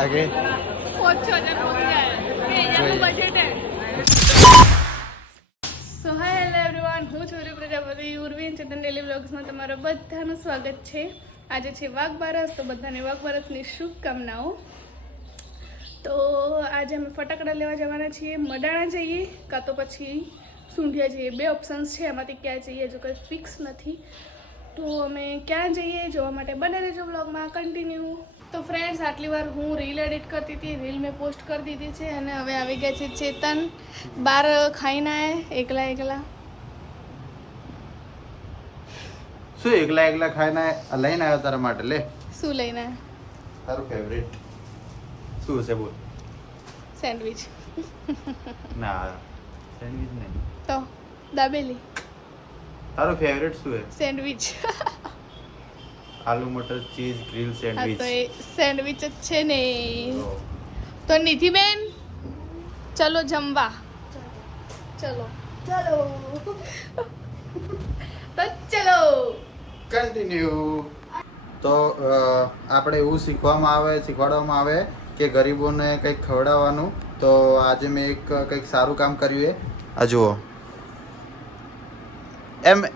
आगे 5,000 हो जाए बजट है। સો હાય હેલો એવરીવન, હું છું પ્રજાપતિ ઉર્વી ચેતન ડેલી વ્લોગ્સમાં તમારું બધાનું સ્વાગત છે। આજે છે વાઘ બારસ, તો બધાને વાઘ બારસની શુભકામનાઓ। તો આજે અમે ફટાકડા લેવા જવાના છીએ। મડાણા જઈએ કાં તો પછી સૂંઢિયા જઈએ, બે ઓપ્શન્સ છે, એમાંથી ક્યાં જઈએ જો કંઈ ફિક્સ નથી। તો અમે ક્યાં જઈએ જોવા માટે બને રહેજો વ્લોગમાં કન્ટિન્યુ। તો ફ્રેન્ડ્સ, આટલી વાર હું રીલ એડિટ કરતી હતી, રીલ મેં પોસ્ટ કરી દીધી છે અને હવે આવી ગયા છે ચેતન બાર ખાઈને એકલા એકલા। શું એકલા એકલા ખાઈને લઈને આવ્યો તારા માટે? લે શું લઈને? તારું ફેવરેટ શું છે બોલ? સેન્ડવિચ। ના, સેન્ડવિચ નહીં તો દાબેલી। તારું ફેવરેટ શું છે? સેન્ડવિચ। આલુ મટર ચીઝ ગ્રીલ હા, સેન્ડવિચ। તો એ સેન્ડવિચ જ છે ને। તો નિધિબેન ચલો જમવા। ચલો ચલો તો ચલો કન્ટિન્યુ। તો આપણે એવું શીખવાડવામાં આવે કે ગરીબોને કંઈક ખવડાવવાનું। તો આજે મેં કંઈક સારું કામ કર્યું છે। આ જુઓ,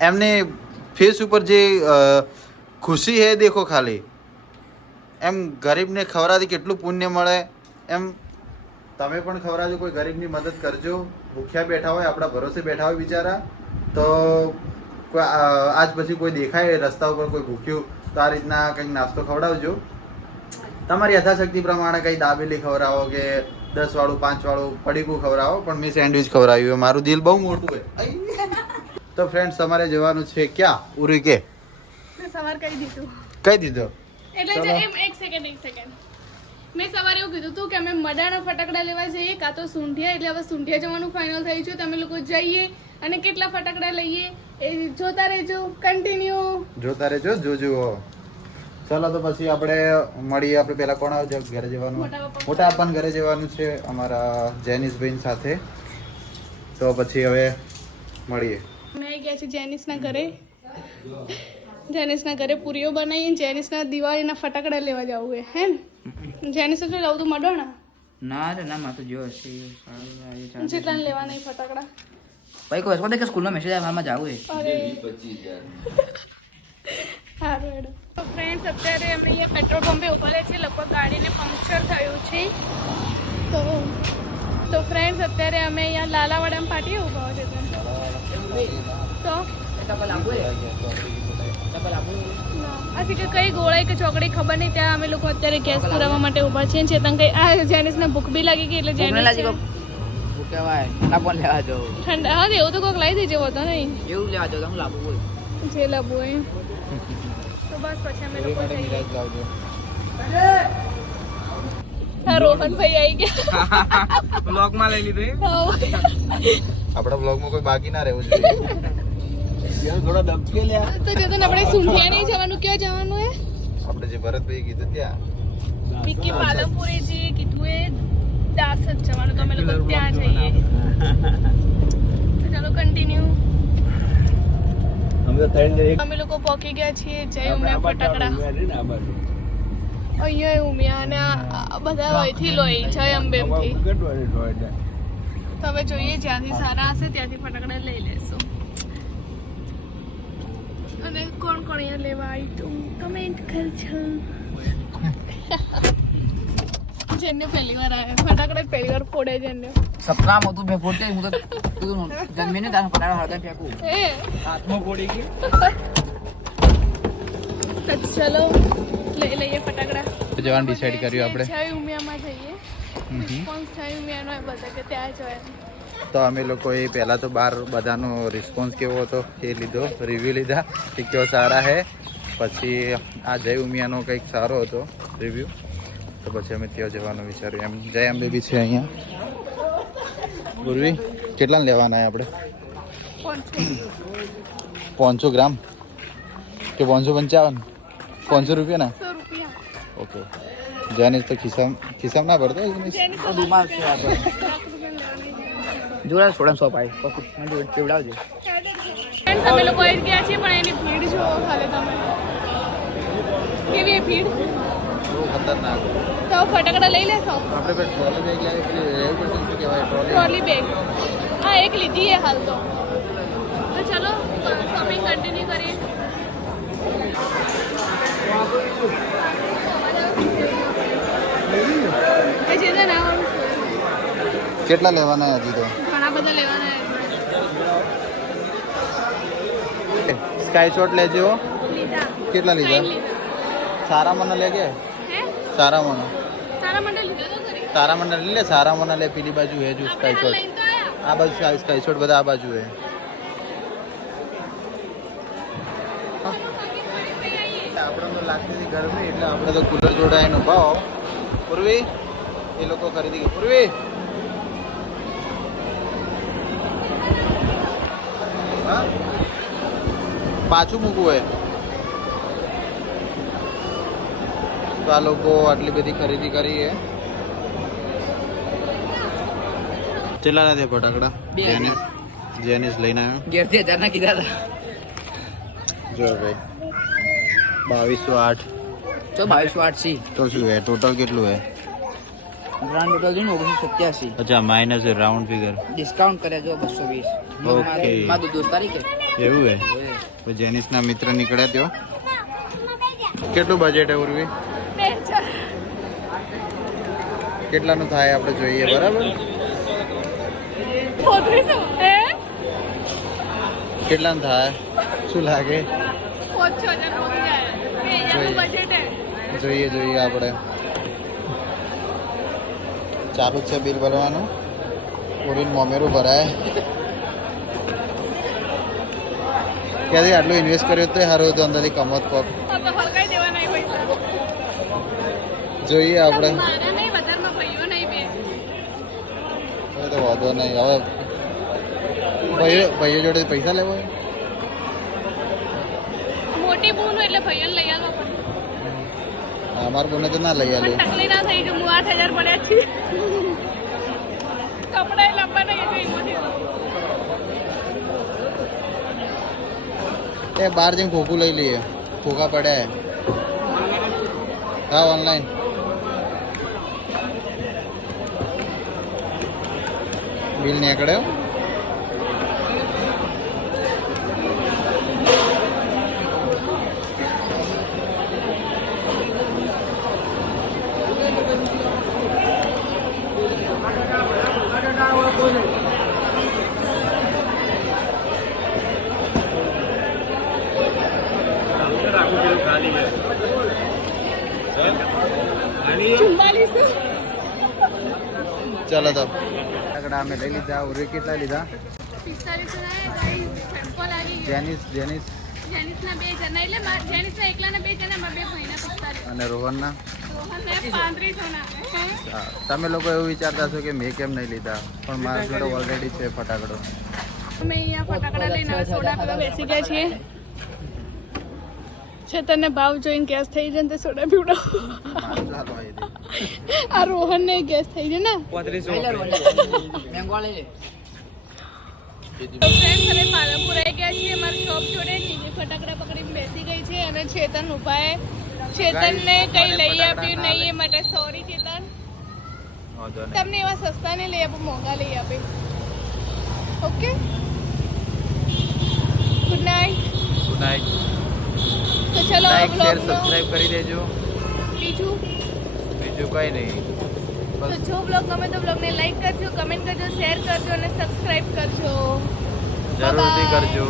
એમને ફેસ ઉપર જે ખુશી હે દેખો ખાલી। એમ ગરીબને ખવડાવવાથી કેટલું પુણ્ય મળે। એમ તમે પણ ખવડાવજો, કોઈ ગરીબની મદદ કરજો। ભૂખ્યા બેઠા હોય, આપણા ભરોસે બેઠા હોય બિચારા, તો કોઈ આજ પછી કોઈ દેખાય રસ્તા ઉપર કોઈ ભૂખ્યું, તો આ રીતના કંઈક નાસ્તો ખવડાવજો। તમારી યથાશક્તિ પ્રમાણે કંઈ દાબેલી ખવડાવો કે 10 વાળું 5 વાળું પડીકું ખવડાવો, પણ મેં સેન્ડવિચ ખવડાવ્યું। મારું દિલ બહુ મોટું હોય। તો ફ્રેન્ડ્સ, તમારે જવાનું છે ક્યાં? ઉરી કે સવાર કરી દીધું? કહી દીધો એટલે જે એમ એક સેકન્ડ મેં સવારે એવું કીધું હતું કે અમે મડાણા ફટાકડા લેવા જઈએ કાં તો સૂંઢિયા। એટલે હવે સૂંઢિયા જવાનું ફાઇનલ થયું છે। તમે લોકો જઈએ અને કેટલા ફટાકડા લઈએ એ જોતા રહેજો, કન્ટિન્યુ જોતા રહેજો, જોજો। ચાલો તો પછી આપણે મળીએ। આપણે પહેલા કોણ આવે ઘરે જવાનું? મોટા આપણ ઘરે જવાનું છે અમારા જેનિસભાઈ સાથે। તો પછી હવે મળીએ। અમે આવી ગયા છીએ જેનિસના ઘરે। જેનિસના ઘરે પૂરીઓ બનાવીને જેનિસના દિવાળીના ફટાકડા લેવા જવું હોય હે ને? જેનિસ એટલે લાવું તું મડાણા? ના રે ના, માં તો જો હશે જેટલા લેવાના ફટાકડા ભાઈ કોઈ હસકો કે સ્કૂલમાં મેસેજ આવ્યા મારમાં જાવું હે। અરે સારું હેડો। તો ફ્રેન્ડ્સ, અત્યારે અમે અહીંયા પેટ્રોલ પંપે ઉભા છીએ। લગભગ ગાડીને પંક્ચર થયું છે। તો ફ્રેન્ડ્સ, અત્યારે અમે અહીંયા લાલાવાડામાં પાટીએ ઉભા છે। તો આથી કે કઈ ગોળાઈ કે ચોકડી ખબર નહીં, ત્યાં અમે લોકો અત્યારે ગેસ પુરાવા માટે ઉભા છીએ। ચેતન કઈ આ જેનિસને ભૂખ બી લાગી ગઈ એટલે જેનિસ કહેવાય ઠંડા પણ લેવા જાવ। ઠંડા હા, એવું તો કોઈક લાવી દેજો, હોતો નહીં એવું લેવા જાવ હું લાવું બોલ જે લાવવું હોય। તો બસ પછી અમે લોકો જઈએ। હા, રોહન ભાઈ આવી ગયા બ્લોગમાં લઈ લીધું। આપણા બ્લોગમાં કોઈ બાકી ના રહેવું જોઈએ। થોડા દબકે લે। તો ચેતન, આપણે સૂંઢિયા નહીં જવાનું, ક્યાં જવાનું હે? આપણે જે ભરતભાઈ કીધું ત્યાં વિકી પાલનપુરે જે કીધું એ દાસ જ જવાનું, તો અમે લોકો ત્યાં જઈએ। તો ચાલો કન્ટિન્યુ। અમે લોકો પહોંચી ગયા છીએ જય ઉમિયા ફટાકડા। અહીંયા ઉમિયા અને આ બધા અહીંથી લોહી જય અંબેમથી। તો હવે જોઈએ, જ્યાંથી સારા હશે ત્યાંથી ફટાકડા લઈ લેશું। અને કોણ કોણ અહીંયા લેવા આવ્યું કમેન્ટ કરજો। જેને પહેલી વાર આવ્યા ફટાકડા પહેલી વાર ફોડે જેને સપનામાં હતું બે ફોડતે હું તો તું જન્મીને તારા ફટાડા હાથે ફેંકું એ હાથમાં ફોડી ગઈ। તો ચલો લઈ લઈએ ફટાકડા। જવાનું ડિસાઈડ કર્યું આપણે। છાય ઉમિયામાં જઈએ। રિસ્પોન્સ છાય ઉમિયાનો એ બધા કે ત્યાં જવાય। તો અમે લોકોએ પહેલાં તો બહાર બધાનો રિસ્પોન્સ કેવો હતો એ લીધો, રિવ્યૂ લીધા કે કેવો સારા હે। પછી આ જય ઉમિયાનો કંઈક સારો હતો રિવ્યૂ, તો પછી અમે ત્યાં જવાનું વિચાર્યું। એમ જય અંબે બી છે અહીંયા। પૂર્વી કેટલા લેવાના આપણે? 500 ગ્રામ કે 555? 500 રૂપિયા ના? 100 રૂપિયા। ઓકે। જેનિસ તો ખિસ્સામાં ના ભરતો દિમાગ છે આપણે જોડા છોડા સો પાઈ કેવડાવજો। ફ્રેન્ડ્સ, અમે લોકો આવી ગયા છીએ, પણ એની ભીડ જો ખાલી તમે કેવી ભીડ। ખતરનાક. તો ફટાકડા લઈ લેશો આપણે પેલી ટ્રોલી બેગ લાવી પેલી લેવી પડશે શું કહેવાય ટ્રોલી ટ્રોલી બેગ હા એક લીધી है हाल तो चलो शॉपिंग कंटिन्यू करिए ચેતન આવવાનું કેટલા લેવાના હજી તો ઘણા બધા લેવાના સ્કાય શોટ લેજો લીધા કેટલા લીધા સારા મને લે કે હે સારા મને તારા માટે લીધા તો ખરી સારા મને લે સારા મને લે પેલી બાજુ હે જો સ્કાય આપણે શોટ લઈને તો આયા આ બાજુ સ્કાય શોટ બધા આ બાજુ હે આપણે તો લાગતી હતી ગરમી એટલે આપણે તો કુલર જોડાઈને ઉભા હો પૂર્વી એ લોકો ખરીદી ગઈ પૂર્વી હા પાછું મૂકવું હોય તો આ લોકો આટલી બધી ખરીદી કરી છે કેટલા નથી ફટાકડા બે. જેનિસ લઈને આવ્યો 11,000 ના કીધા હતા જો ભાઈ 2208 તો 2208 સી તો શું હે ટોટલ કેટલું હે ગ્રાન્ડ ટોટલ જોઈને 987 અચ્છા માઇનસ રાઉન્ડ ફિગર ડિસ્કાઉન્ટ કરે જો 220 ઓકે. મારું દોસ્ત તારીખે એવું હે તો જેનિસના મિત્ર નીકળ્યા ત્યો કેટલું બજેટ હે ઉર્વી 2000 કેટલાનું થાય આપણે જોઈએ બરાબર પોત્રીસો હે કેટલાનું થાય શું લાગે 5000 हो जाए 2000 बजट है જોઈએ આપણે ચાલુ જ છે બિલ ભરવાનું ઓરીન મોમેરું ભરાય ક્યાંથી આટલું ઇન્વેસ્ટ કર્યું તો સારું હતું અંદરથી કમત પગ अब तो हल्का देवा नहीं पैसा જોઈએ આપણે मारा नहीं बाजार में भैयो नहीं बे હવે તો વાંધો નહીં હવે ભાઈઓ જોડે પૈસા લેવા હોય? મોટી બૂન એટલે ભૈયો લઈ આવવા પડે અમાર બોને તો ના લઈ પણ આલ્યો તકલી ના થઈ જો 8000 પડ્યા છે કપડા લંબા નહીં જોઈ મોટી એ બહાર જઈને ખોખું લઈ લઈએ ખોખા પડ્યા હે. હા ઓનલાઈન બિલ નીકળ્યો ચલો તો ફટાકડા અમે લઈ લીધા ઉરી કેટલા લીધા 45 ના ગાઈસ ફટકો લાગી ગયો જેનિસ જેનિસના બે જણા એટલે જેનિસના એકલાના બે જણા મારા બે ભાઈના 45 અને રોહનના રોહનને 35 ના હે હા, તમે લોકો એવું વિચારતા છો કે મેં કેમ નહીં લીધા પણ મારા જોડે ઓલરેડી છે ફટાકડો અમે અહીંયા ફટાકડા લઈને હવે સોડા પીવા બેસી ગયા છીએ છે તને ભાવ જોઈને ગેસ થઈ જાય ને તો સોડા પીવડાવ મારું ચાલો આવી દે. આ રોહનને ગેસ થઈ જાય ને મેંગો લઈ લે તો ફ્રેન્ડ્સ હવે પાલનપુર આવી ગયા છીએ અમારી શોપ જોડે નીચે ફટાકડા પકડીને બેસી ગઈ છે અને ચેતન ઉભા છે ચેતનને કંઈ લઈ આપ્યું નહીં એ માટે સોરી ચેતન વાંધો નહીં. તમને એવા સસ્તા ને લઈ આપો મોંઘા લઈ આપે okay good night Good night. તો ચલો લાઈક શેર બ્લોગનો સબસ્ક્રાઇબ કરી દેજો બીજું બીજું કંઈ નહીં તો જો બ્લોગ ગમે તો બ્લોગને લાઈક કરજો કમેન્ટ કરજો શેર કરજો અને સબસ્ક્રાઇબ કરજો જરૂરથી Bye bye. કરજો